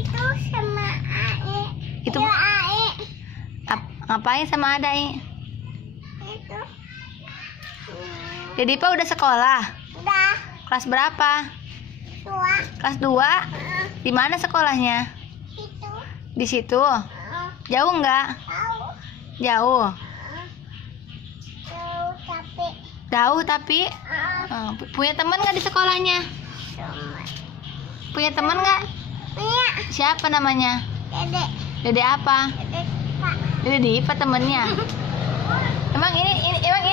Itu sama Aiiih. Itu Ya, Aiiih. ngapain sama ada ini? Itu. Dedipa udah sekolah. Udah. Kelas berapa? Tua. Kelas 2. Di mana sekolahnya? Itu. Di situ. Jauh nggak? Tahu. Jauh. Tahu tapi. Jauh tapi punya teman nggak di sekolahnya? Cuma. Punya teman nggak? Punya. Siapa namanya? Dede. Dede apa? Dede Pak. Dede Dipa temennya. Emang ini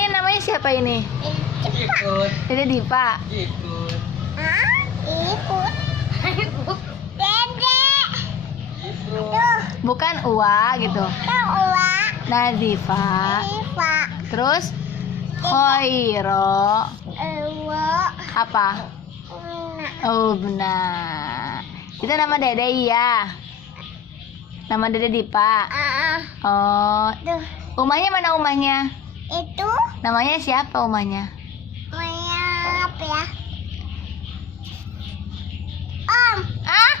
namanya siapa ini? Ikut. Dede Dipa. Ikut. Dede. Tuh. Bukan Waaah gitu. Tuh Uwa. Nazhifa. Iva. Terus Khoiro. Ewa. Apa? Oh benar. Itu nama Dede ya. Nama Dede Dipa. Oh. Tuh. Umahnya mana umahnya? Itu. Namanya siapa umahnya? Namanya apa ya? Om. Ah?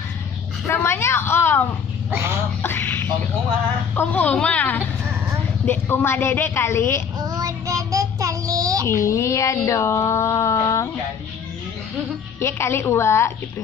Namanya Om. Om Umah. Om Umah. Umah Dede kali. Dede cali. Iya dong. Kali. Iya kali Waaah gitu.